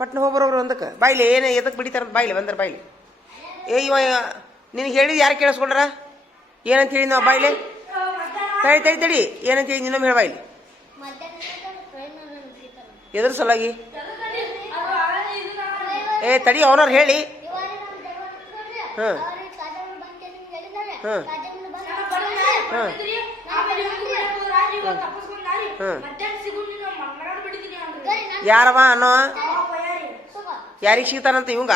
ಪಟ್ನ ಹೋಗ್ಬರೋರು ಒಂದಕ್ಕೆ ಬಾಯ್ಲಿ ಏನು ಎದಕ್ಕೆ ಬಿಡಿತಾರಂತ ಬಾಯ್ಲಿ ಬಂದ್ರೆ ಬಾಯ್ಲಿ ಏ ಇವ ನಿನಗೆ ಹೇಳಿದ್ ಯಾರು ಕೇಳಿಸ್ಕೊಂಡ್ರ ಏನಂತ ಹೇಳಿ ನಾವು ಬಾಯ್ಲಿ ತಡಿ ತಡಿ ತಡಿ ಏನಂತ ಹೇಳಿ ಇನ್ನೊಮ್ಮೆ ಹೇಳ ಬಾಯ್ಲಿ ಎದ್ರ ಸಲಾಗಿ ಏ ತಡಿ ಅವ್ರವ್ರು ಹೇಳಿ ಹಾಂ ಹಾಂ ಹಾಂ ಯಾರವ ಅನ್ನೋ ಯಾರಿಗೆ ಸಿಗ್ತಾನಂತ ಇವಂಗ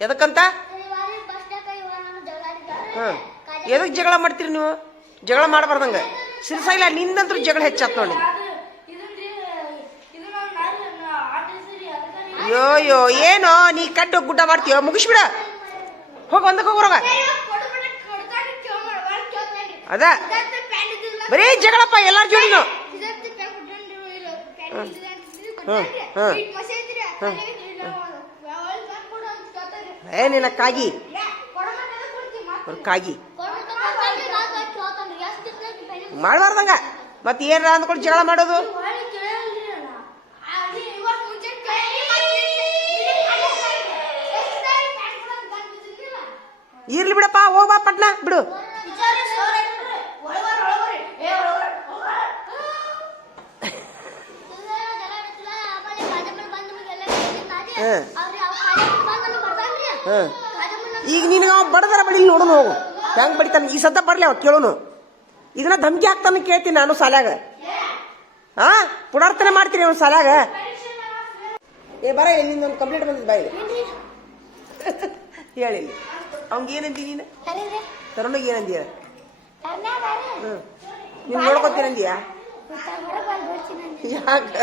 ಎದಕ್ಕಂತ ಹಾಂ ಎದಕ್ಕೆ ಜಗಳ ಮಾಡ್ತೀರಿ ನೀವು ಜಗಳ ಮಾಡಬಾರ್ದಂಗ ಸಿರ್ಸ ಇಲ್ಲ ನಿಂದಂತೂ ಜಗಳ ಹೆಚ್ಚಾತ್ ನೋಡಿ ಅಯ್ಯೋ ಅಯ್ಯೋ ಏನೋ ನೀ ಕಡ್ಡು ಗುಡ್ಡ ಮಾಡ್ತೀವ ಮುಗಿಸ್ಬಿಡ ಹೋಗ ಒಂದಕ್ಕೆ ಹೋಗ್ರವ ಅದ ಬರೀ ಜಗಳಪ್ಪ ಎಲ್ಲಾರ ಜೋಡಿನು ಏ ನಿನ್ನ ಕಾಗಿ ಕಾಗಿ ಮಾಡಬಾರ್ದಂಗ ಮತ್ತೆ ಏನಾರ ಅಂದ್ಕೊಂಡು ಜಗಳ ಮಾಡೋದು ಇರ್ಲಿ ಬಿಡಪ್ಪ ಹೋಗ್ಬಾ ಪಟ್ನ ಬಿಡು ಈಗ ನಿನಗೆ ಅವ ಬಡದರ ಬಡಿ ನೋಡೋನು ಹೋಗು ಹೆಂಗ್ ಬಡಿತಾನ ಈ ಸದ್ದ ಬಡ್ಲಿ ಅವ ಕೇಳೋನು ಇದನ್ನ ಧಮಕಿ ಹಾಕ್ತಾನ ಕೇಳ್ತೀನಿ ನಾನು ಸಾಲ್ಯಾಗ ಹಾ ಪುನರ್ತನೆ ಮಾಡ್ತೀನಿ ಅವ್ನು ಸಾಲ್ಯಾಗ ಏ ಬರ ನಿಂದೊಂದು ಕಂಪ್ಲೇಂಟ್ ಬಂದಿದ್ದು ಬಾಯಿಲಿ ಹೇಳಿ ಅವ್ನಿಗೆ ಏನಂದಿ ನೀನು ತರುಣಿಗೆ ಏನಂದಿ ಹೇಳ ನೀನು ನೋಡ್ಕೊತೀನಂದಿಯಾ ಯಾಕೆ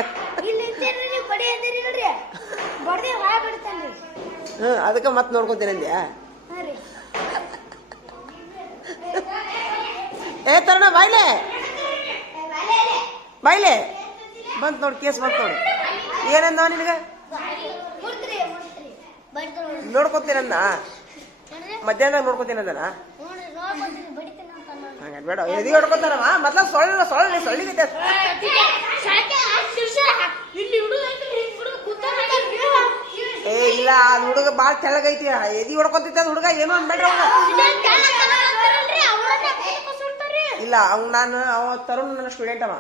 ಅದಕ್ಕೆ ಮತ್ತೆ ನೋಡ್ಕೊತೀನಂದ್ಯಾ ಏ ತರುಣ ಬಾಯ್ಲೆ ಬಾಯ್ಲೆ ಬಂತು ನೋಡಿ ಕೇಸ್ ಬಂತು ನೋಡಿ ಏನಂದ ನಿನಗ ನೋಡ್ಕೊತೀನಂದ ಮಧ್ಯಾಹ್ನ ನೋಡ್ಕೊತೀನಂದನ ಹಂಗ ಬೇಡ ಎದಿ ಹೊಡ್ಕೊತಾನವ ಮೊದ್ಲ ಸೊಳ್ಳಿಗೆ ಏ ಇಲ್ಲ ಅದ್ ಹುಡುಗ ಬಾಳ ತೆಳಗೈತಿ ಎದಿ ಹೊಡ್ಕೊತಿದ್ದ ಅದ್ ಹುಡುಗ ಏನು ಅನ್ಬೇಡ್ರಿ ಇಲ್ಲ ಅವ್ನು ನಾನು ತರುಣ್ ನನ್ನ ಸ್ಟೂಡೆಂಟ್ ಅವ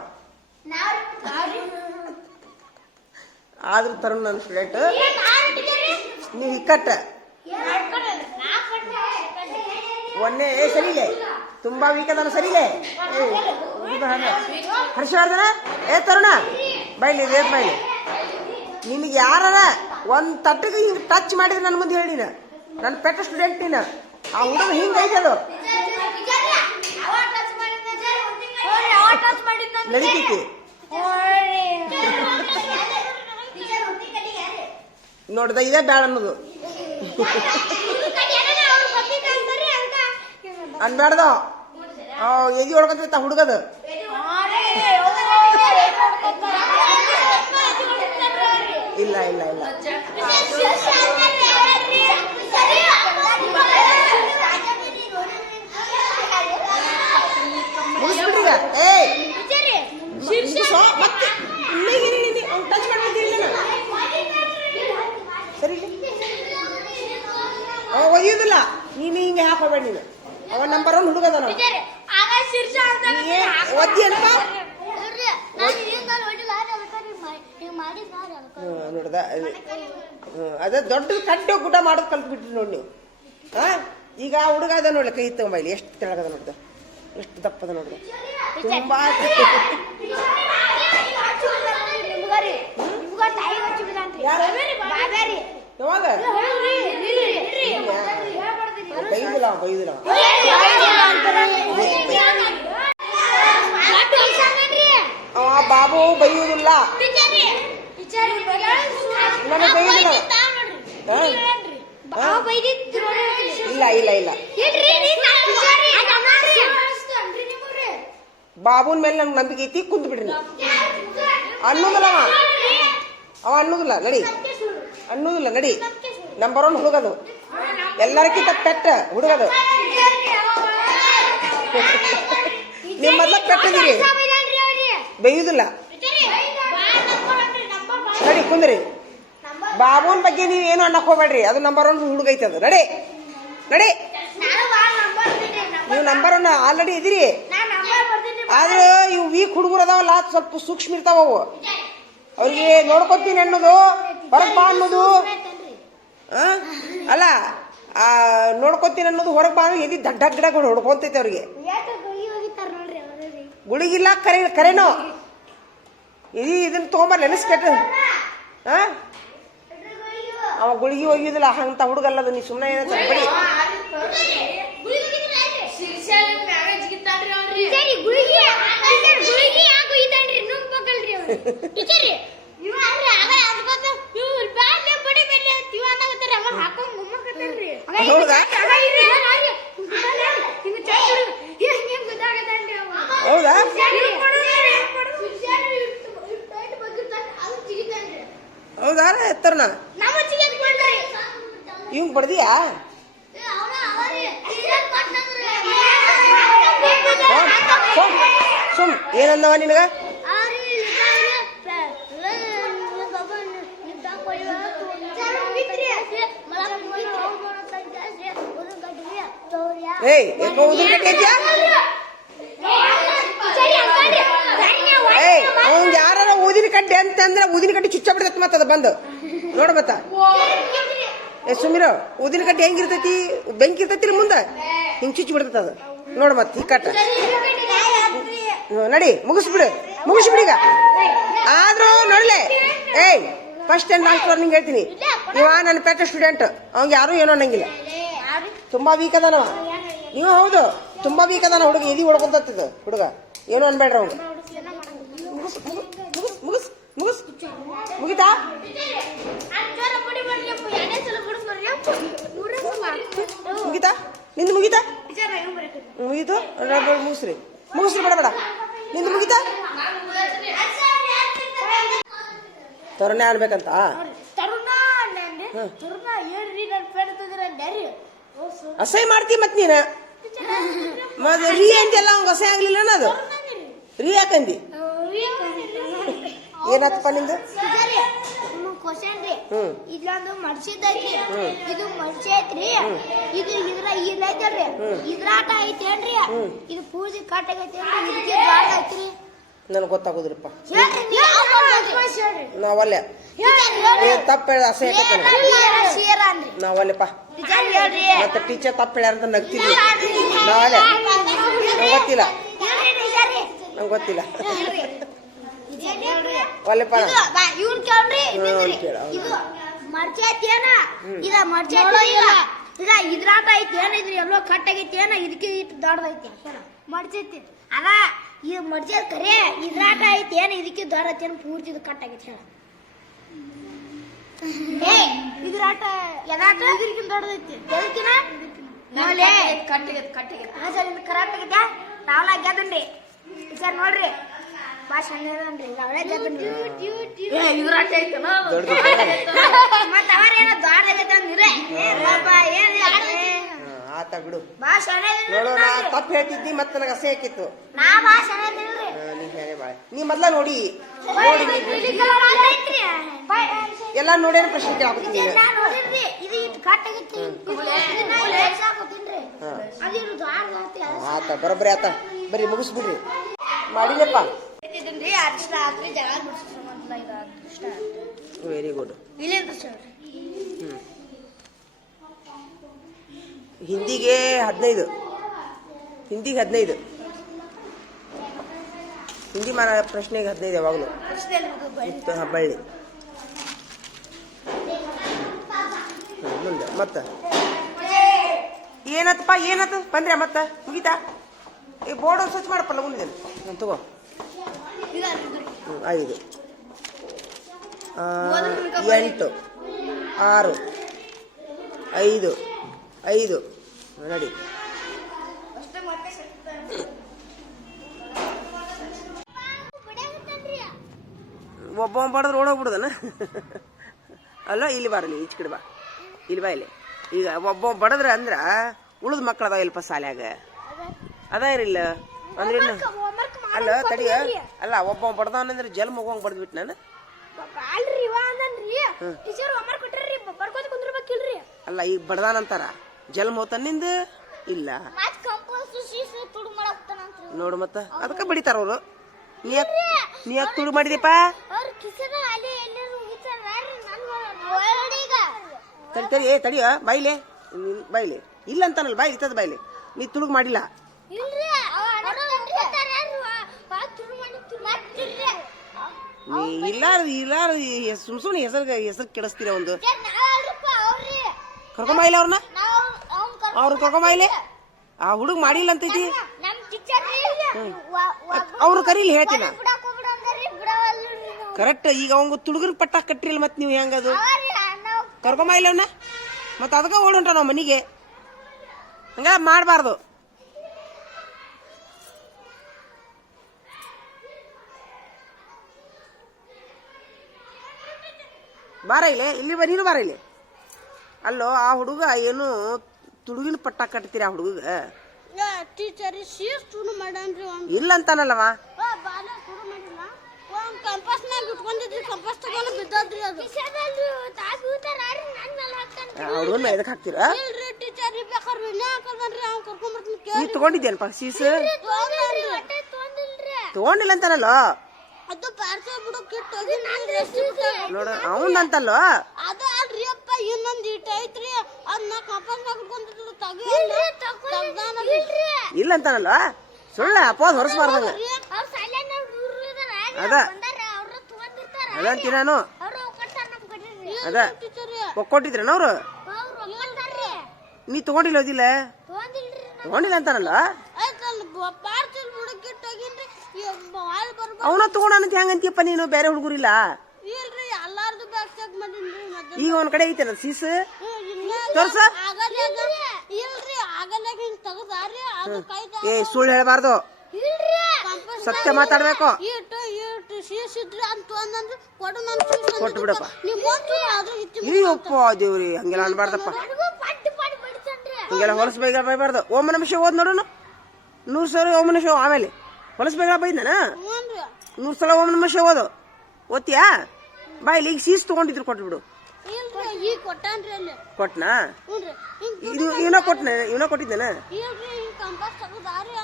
ಆದ್ರೂ ತರುಣ್ ನನ್ನ ಸ್ಟೂಡೆಂಟ್ ನೀವು ಇಕ್ಕಟ್ಟ ಒಂದೇ ಸರಿಲೆ ತುಂಬಾ ವೀಕ್ ಅದಾನ ಸರಿಲೆ ಹರ್ಷವರ್ಧನ ಏ ತರುಣ ಬೈಲಿ ರೇಟ್ ಬೈಲಿ ನಿನಗೆ ಯಾರ ಒಂದ್ ತಟ್ಟಿಗೆ ಹಿಂಗ್ ಟಚ್ ಮಾಡಿದ್ರೆ ನನ್ನ ಮುಂದೆ ಹೇಳಿ ನನ್ನ ಪೆಟ್ಟ ಸ್ಟೂಡೆಂಟ್ ನೀನು ಆ ಹುಡುಗ ಹಿಂಗ್ ಐತೆ ಅದು ನಡೀತೈತಿ ನೋಡ್ದ ಇದೇ ಬ್ಯಾಡ ಅನ್ನೋದು ಅನ್ಬ್ಯಾಡ್ದ ಎದಿ ಹೊಡ್ಕೊತ ಹುಡುಗದು ಇಲ್ಲ ಇಲ್ಲ ಇಲ್ಲ ಮುಗಿಸ್ಬಿಡ್ರೀಗ ಟಚ್ ಮಾಡ್ಬಿಟ್ಟಿಲ್ಲ ಸರಿ ಅವ ಒಯ್ಯುದಿಲ್ಲ ನೀನು ಹಿಂಗೆ ಹಾಕೋಬೇಡ ನೀನು ಅವ ನಂಬರ್ ಒನ್ ಹುಡುಗದ ಒದ್ದಿ ಏನಪ್ಪ ನೋಡ್ದ ಅದ ದೊಡ್ಡ ಕಡ್ಡು ಗುಡ್ಡ ಮಾಡೋದು ಕಲ್ತು ಬಿಟ್ರಿ ನೋಡಿ ನೀವು ಹಾ ಈಗ ಆ ಹುಡುಗ ಅದ ನೋಡ್ಲಿ ಕೈ ತಗೊಂಬೈಲಿ ಎಷ್ಟು ತೆಳಗದ ನೋಡ್ದ ಎಷ್ಟು ದಪ್ಪದ ನೋಡ್ದ ತುಂಬಾ ಯಾವಾಗ ಬೈದಿಲ್ಲ ಅವ ಬಾಬು ಬೈಯುವುದಿಲ್ಲ ನನಗೆ ಬೈಯುದಿಲ್ಲ ಇಲ್ಲ ಇಲ್ಲ ಇಲ್ಲ ಬಾಬುನ ಮೇಲೆ ನಮ್ಗೆ ನಂಬಿಕೆ ಐತಿ ಕುಂತ್ ಬಿಡ್ರಿ ಅನ್ನೋದಿಲ್ಲ ಅವ ಅನ್ನೋದಿಲ್ಲ ನಡಿ ಅನ್ನೋದಿಲ್ಲ ನಡಿ ನಂಬರ್ ಒನ್ ಹುಡುಗದು ಎಲ್ಲರಕ್ಕಿಂತ ಪೆಟ್ಟ ಹುಡುಗದು ನೀವು ಮೊದ್ಲ ಪೆಟ್ಟಿದ್ದೀರಿ ಬೈಯುದಿಲ್ಲ ನಡಿ ಕುಂದ್ರಿ ಬಾಬುನ್ ಬಗ್ಗೆ ನೀವ್ ಏನು ಅನ್ನಕ್ ಹೋಗ್ಬೇಡ್ರಿ, ಅದು ನಂಬರ್ 1 ಹುಡುಗ ಐತೆ ಅದು. ನಡಿ ನಡಿ, ನೀವು ನಂಬರ್ 1 ಆಲ್ರೆಡಿ ಇದಿರಿ. ಆದ್ರೆ ಇವು ವೀಕ್ ಹುಡುಗರು ಅದಾವಲ್ಲ ಸ್ವಲ್ಪ ಸೂಕ್ಷ್ಮ ಇರ್ತಾವ ಅವು. ಅವ್ರಿಗೆ ನೋಡ್ಕೊತೀನಿ ಅನ್ನೋದು, ಹೊರಗ್ ಬಾ ಅನ್ನೋದು, ಅಲ್ಲ ನೋಡ್ಕೊತೀನಿ ಅನ್ನೋದು, ಹೊರಗ್ ಬಾ ಅನ್ನೋದು ಎದಿ ದಡ್ಡ ಗಿಡ ಹೊಡ್ಕೊಂತೈತೆ ಅವ್ರಿಗೆ. ಗುಳಿಗಿಲ್ಲ ಕರೆನೋ ಇದನ್ನ ತಗೊಂಬರ್ಲಿ ನೆನೆಸ್ಕೆಟ್ಟ. ಅವ ಗುಳಿಗೆ ಒಯ್ಯುದಿಲ್ಲ, ಅಂತ ಹುಡುಗಲ್ಲದು. ನೀ ಸುಮ್ಮನೆ ಏನಂತ ಬಡಿ. ಹೌದಾ ಹೌದಾ ಹೌದಾ ಎತ್ತರ್ನ ಇವಂಗ್ ಬಡ್ದಿಯಾ? ಸುಮ್ ಏನಂದವ ನಿನಗ? ಏಯ್ ಯಾಕೋ ಉದಿನ ಕಟ್ಟಿ ಐತ್ಯಾ? ಏಯ್ ಅವ್ನ್ ಯಾರ ಊದಿನ ಕಡ್ಡಿ ಅಂತಂದ್ರೆ ಊದಿನ ಕಡ್ಡಿ ಚುಚ್ಚ ಬಿಡ್ತೈತಿ ಮತ್ತದ ಬಂದು ನೋಡ ಮತ್ತ. ಸುಮಿರೋ ಊದಿನ ಕಡ್ಡಿ ಹೆಂಗಿರ್ತೈತಿ? ಬೆಂಕಿ ಇರ್ತೈತಿ ಮುಂದೆ ಹಿಂಗ್ ಚುಚ್ಚಿ ಬಿಡ್ತೈತಿ ಅದು. ನೋಡ ಮತ್ತ ಈ ಕಟ್ಟ ನಡಿ ಮುಗಿಸ್ಬಿಡು ಈಗ. ಆದ್ರೂ ನೋಡ್ಲೆ, ಏಯ್ ಫಸ್ಟ್ ಅಂಡ್ ಲಾಸ್ಟ್ ವಾರ್ನಿಂಗ್ ಹೇಳ್ತೀನಿ, ಇವ ನನ್ನ ಪೇಟ ಸ್ಟೂಡೆಂಟ್, ಅವ್ಗೆ ಯಾರು ಏನೋ ಅನ್ನಂಗಿಲ್ಲ. ತುಂಬಾ ವೀಕ್ ಅದಾನವ. ನೀವು ಹೌದು ತುಂಬಾ ವೀಕ್ ಅದಾನ ಹುಡುಗ, ಎದಿ ಹೊಡ್ಕೊಂತದ ಹುಡುಗ, ಏನು ಅನ್ಬೇಡ್ರ ಅವ್ನು. ಮುಗಿತಾ? ಮುಗಿತಾ ನಿಂದು? ಮುಗಿತಾ? ಮುಗೀತು ಮುಗಿಸ್ರಿ ಬೇಡ ನಿಂದು ಮುಗಿತಾ? ತರುಣ ಅನ್ಬೇಕಂತ ಅಸಹ್ಯ ಮಾಡ್ತಿ ಮತ್ ನೀನ ರೀ ಅಂತೆಲ್ಲ ಅವಂಗ ಅಸಹ್ಯ ಆಗ್ಲಿಲ್ಲ ಅದು. ರೀ ಯಾಕಂದಿ? ಏನಾತಪ್ಪ ನಿಂದು? ಇಲ್ಲೊಂದು ಮಡ್ಸಿದೈತಿ, ಇದು ಮಡ್ಸಿ ಐತ್ರಿ, ಇದು ಇದ್ರೈತಲ್ರಿ, ಇದ್ರಾಟ ಐತೇನ್ರಿ, ಇದು ಪೂರ್ತಿ ಕಟ್ ಆಗೈತಿ, ಐತ್ರಿ. ನನ್ಗೆ ಗೊತ್ತಾಗೋದ್ರಪ್ಪ, ನಾವಲ್ಲೇ ತಪ್ಪ ಹೇಳ ಅಸಹ್ಯ ನಾವಲ್ಲಪ್ಪ. ಮತ್ತೆ ಟೀಚರ್ ತಪ್ಪ ಹೇಳ್ಯಾರ ಅಂತ ನಗ್ತಿದ್ವಿ ನಾವಲ್ಲೇ. ನಂಗೆ ಗೊತ್ತಿಲ್ಲ ಒಲ್ಲೆಪ್ಪ. ಇವ್ನ್ ಕೇಳ್ರಿ, ಇದು ಮಡ್ಚಿ ಐತೇನ, ಇದ ಮಡ್ಚಿ ಇದ ಇದ್ರಾಟ ಐತಿ ಏನ, ಇದ್ರ ಎಲ್ಲೋ ಕಟ್ ಆಗೈತಿ ಏನ, ಇದಕ್ಕೆ ಇಟ್ಟು ದೊಡ್ಡದೈತಿ ಮಡ್ಚೈತಿ. ಅದ ಇದು ಮಡ್ಚಿ ಕರೆ ಇದ್ರಾಟ ಐತಿ ಏನ, ಇದಕ್ಕೆ ದೊಡ್ಡೈತಿ ಏನ, ಪೂರ್ತಿ ಇದು ಕಟ್ ಆಗೈತಿ ಹೇಳ. ಇದ್ರಾಟ ಎದಾಟ ಇದಕ್ಕಿಂತ ದೊಡ್ಡದೈತಿ, ಎದಕ್ಕಿನ ನೋಡ್ಲಿ ಕರೆಕ್ಟ್ ಆಗೈತೆ. ನಾವೆಲ್ಲ ಗೆದ್ದನ್ರಿ ಸರ್, ನೋಡ್ರಿ ಭಾಷೆ ನಾವೇ ಗೆದ್ದನ್ರಿ. ಮತ್ತ ಅವರೇನೋ ದೊಡ್ಡದಾಗೈತೆ ಅಂದಿರೆ ಆತ ಬಿಡು. ಭಾಷೆ ನೋಡು, ನಾ ತಪ್ಪು ಹೇಳ್ತಿದ್ದಿ ಮತ್ತೆ ನನಗೆ ಅಸಹ್ಯ ಆಕಿತ್ತು. ನಾ ಭಾಷೆ ನೀ ಮೊದ್ಲ ನೋಡಿ ಎಲ್ಲ ನೋಡೇನ ಪ್ರಶ್ನೆ ಕೇಳಾಕತ್ತೀನಿ. ಆತ ಬರೋಬ್ಬರಿ ಆತ, ಬರೀ ಮುಗಿಸ್ಬಿಡ್ರಿ ಮಾಡಿಲ್ಲಪ್ಪ. Very good. ಹಿಂದಿಗೆ 15, ಹಿಂದಿಗೆ 15, ಹಿಂದಿ ಪ್ರಶ್ನೆಗೆ 15 ಯಾವಾಗಲೂ ಬಳ್ಳಿ. ಮುಂದೆ ಮತ್ತ ಏನತ್ತಪ್ಪ ಏನತ್ತ ಬಂದ್ರೆ ಮತ್ತ ಮುಗಿತಾ? ಈ ಬೋರ್ಡ್ ಒಂದು ಸ್ವಚ್ಛ ಮಾಡಪ್ಪಲ್ಲ ಮುಂದೆ ತಗೋ. 5 8 6 5 5 ನಡಿ. ಒಬ್ಬ ಬಡದ್ರೆ ಓಡೋಗ್ಬಿಡುದನ ಅಲ್ಲ. ಇಲ್ಲಿ ಬಾರಲ್ಲಿ ಈಚ ಕಡೆ ಬಾ, ಇಲ್ಲಿ ಬಾ ಇಲ್ಲಿ. ಈಗ ಒಬ್ಬ ಬಡದ್ರ ಅಂದ್ರ ಉಳಿದ ಮಕ್ಳು ಅದಾವ ಇಲ್ಪ ಶಾಲ್ಯಾಗ ಅದ ಇರಿಲ್ಲ ಅಂದ್ರೆ ಅಲ್ಲ ತಡಿಯ. ಅಲ್ಲ ಒಬ್ಬ ಬಡ್ದವನಂದ್ರೆ ಜಲ್ ಮಗುವಂಗ್ ಬಡ್ದ್ಬಿಟ್ಟು ನಾನು ಟೀಚರ್ ಹೋಮ್ವರ್ಕ್ ಕೊಟ್ಟಾರ್ರಿ ಬರ್ಕೋತ ಕುಂದ್ರಬೇಕಿಲ್ರಿ ಅಲ್ಲ ಈಗ ಬಡದಾನಂತಾರ ಜಲ್ಮ ಹೋತನ್ನಿಂದ ಇಲ್ಲ ಮತ್ ಕಂಪೋಸ್ ಶೀಸ್ ತುಡು ಮಾಡಕ್ತಾನಂತ್ರಿ ನೋಡು ಮತ್ತ ಅದಕ್ಕೆ ಬಡಿತಾರ ಅವರು ನೀ ಯಾಕೆ ತುಡು ಮಾಡಿದೆಪ್ಪ ಅವ್ರ ಕಿಸದ ಅಲ್ಲಿ ಎಲ್ಲರೂ ಹೋಗಿತಾರ ನನ್ನ ಈಗ ತಡಿ ತಡಿ ಏ ತಡಿಯ ಬಾಯ್ಲೆ ಬಾಯ್ಲೆ ಇಲ್ಲ ಅಂತಾನಲ್ಲ ಬಾಯ್ಲಿ ಇತ್ತದ ಬಾಯ್ಲಿ ನೀ ತುಡುಗ್ ಮಾಡಿಲ್ಲ ಇಲ್ರಿ ನೀ ಇಲ್ಲಾರ ಸುಮ್ನೆ ಹೆಸರು ಕೆಡಿಸ್ತೀರ ಒಂದು ಕರ್ಕೊಂಬಾಯಿಲ್ಲ ಅವ್ರನ್ನ ಅವ್ರನ್ನ ಕರ್ಕೊಂಬಾಯಿಲೆ ಆ ಹುಡುಗ ಮಾಡಿಲ್ಲ ಅಂತೈತಿ ಅವ್ರು ಕರೀಲಿ ಹೇಳ್ತೀನ ಕರೆಕ್ಟ್ ಈಗ ಅವಂಗ ತುಡುಗರ್ ಪಟ್ಟ ಕಟ್ಟಿರಲ್ಲ ಮತ್ ನೀವು ಹೆಂಗದು ಕರ್ಕೊಂಬಾಯಿಲ್ಲ ಅವನ್ನ ಮತ್ತ ಅದಕ್ಕ ಓಡಂಟ ನಾವ್ ಮನಿಗೆ ಹಂಗ ಮಾಡಬಾರ್ದು ಬಾರ ಇಲ್ಲೇ ಇಲ್ಲಿ ನೀನು ಬಾರ ಇಲ್ಲಿ ಅಲ್ಲೋ ಆ ಹುಡುಗ ಏನು ತುಡುಗಿನ ಪಟ್ಟ ಕಟ್ತೀರಿ ಆ ಹುಡುಗ ಟೀಚರ್ ಶೀಸ್ ತುಡು ಮಾಡನ್ರಿ ಇಲ್ಲ ಅಂತಾನಲ್ಲವ ಬಾಲ ತುಡು ಮಾಡಿಲ್ಲ ಕಂಪಾಸ್ನಾಗ ಇಟ್ಕೊಂಡಿದ್ರಿ ಕಂಪಾಸ್ ತಗೊಂಡು ಬಿದ್ದದ್ರಿ ಅದು ಹುಡುಗನ ಎದಕ್ ಹಾಕ್ತೀರ ಇಲ್ರಿ ಟೀಚರ್ ಬೇಕಾದ್ರೆ ವಿನಯ ಹಾಕದನ್ರಿ ಅವ್ನು ಕರ್ಕೊಂಡ್ಬರ್ತೀನಿ ನೀ ತಗೊಂಡಿದ್ದೇನಪ್ಪ ಸೀಸ್ ತಗೊಂಡಿಲ್ಲ ಅಂತಾನಲ್ಲ ಅದು ಪಾರ್ಸೆ ಬಿಡು ಕಿಟ್ ಹೋಗಿನ್ರಿ ನೋಡ ಅವನ್ ಅಂತಲ್ಲೋ ಅದು ಅಲ್ರಿ ಅಪ್ಪ ಇನ್ನೊಂದ್ ಇಟ್ ಐತ್ರಿ ಅದನ್ನ ಕಂಪಾಸ್ನಾಗ ಇಟ್ಕೊಂಡಿದ್ರು ಇಲ್ಲ ಅಂತಾನಲ್ಲ ಸುಳ್ಳ ಅಪ್ಪೋದ್ ಹೊರಸ್ಬಾರ್ದಂಗ ಅದ ಅದಂತಿ ನಾನು ಅದ ಕೊಟ್ಟಿದ್ರೇನ ಅವ್ರು ನೀ ತಗೊಂಡಿಲ್ಲ ಓದಿಲ್ಲ ತಗೊಂಡಿಲ್ಲ ಅಂತಾನಲ್ಲ ಅವನ ತಗೊಂಡಂತ ಹೆಂಗಂತೀಯಪ್ಪ ನೀನು ಬೇರೆ ಹುಡುಗರಿಲ್ಲ ಈಗ ಒಂದ್ ಕಡೆ ಐತೇನ ಸೀಸ್ ತೋರ್ಸ ಏ ಸುಳ್ಳು ಹೇಳ್ಬಾರ್ದು ಸತ್ಯ ಮಾತಾಡ್ಬೇಕು ಕೊಟ್ಟು ಬಿಡಪ್ಪ ಅಯ್ಯಪ್ಪ ದೇವ್ರಿ ಹಂಗೆಲ್ಲ ಅನ್ಬಾರ್ದಪ್ಪ ಹಂಗೆಲ್ಲ ಹೊಲಸು ಬೈಗ ಬೈಬಾರ್ದು ಓಂ ನಮ ಶಿವ ಓದ್ ನೋಡೋಣ 100 ಸಲ ಓಂ ನಮ ಶಿವ ಆಮೇಲೆ ಹೊಲಸು ಬೈಗ ಬೈದ್ನ 100 ಸಲ ಓಂ ನಮ ಶಿವ ಓದು ಓದ್ತೀಯಾ ಬಾಯ್ಲಿ ಈಗ ಸೀಸ್ ತಗೊಂಡಿದ್ರು ಕೊಟ್ಬಿಡು ಕೊಟ್ನಾ ಇದು ಇವನ ಕೊಟ್ಟಿದ್ದೇನ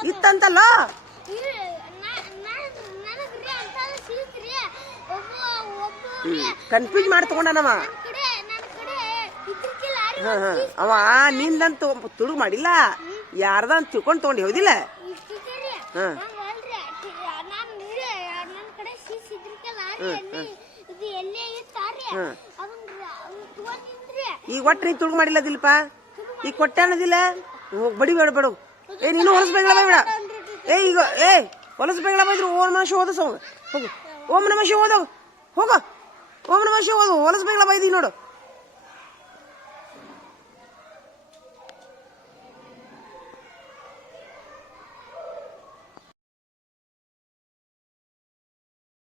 ಇತ್ತಂತಲ್ಲ ಕನ್ಫ್ಯೂಸ್ ಮಾಡಿ ತಗೊಂಡನವ ಅವ ನಿಂದಂತ ತುಡುಗ್ ಮಾಡಿಲ್ಲ ಯಾರ್ದಂತ ತಿಳ್ಕೊಂಡ್ ತಗೊಂಡಿ ಹೌದಿಲ್ಲ ಈಗ ಒಟ್ಟು ನೀನ್ ತುಡುಗ್ ಮಾಡಿಲ್ಲ ದಿಲ್ಪ ಈಗ ಕೊಟ್ಟೆ ಅನ್ನೋದಿಲ್ಲ ಹೋಗ್ ಬಡಿ ಬೇಡ ಬೇಡ ಏ ನೀನು ಹೊಲಸು ಬೇಗಳ ಬೇಡ ಏ ಈಗ ಹೊಲಸು ಬೇಗಳ ಬೈದ್ರು ಓಂ ನಮ ಶಿವ ಓದ ಹೋಗು ಓಂ ನಮ ಶಿವ ಓದ ಹೋಗ ಓಂ ನಮ ಶಿವ ಓದು ಹೊಲಸು ಬೇಗಳ ಬೈದಿ ನೋಡು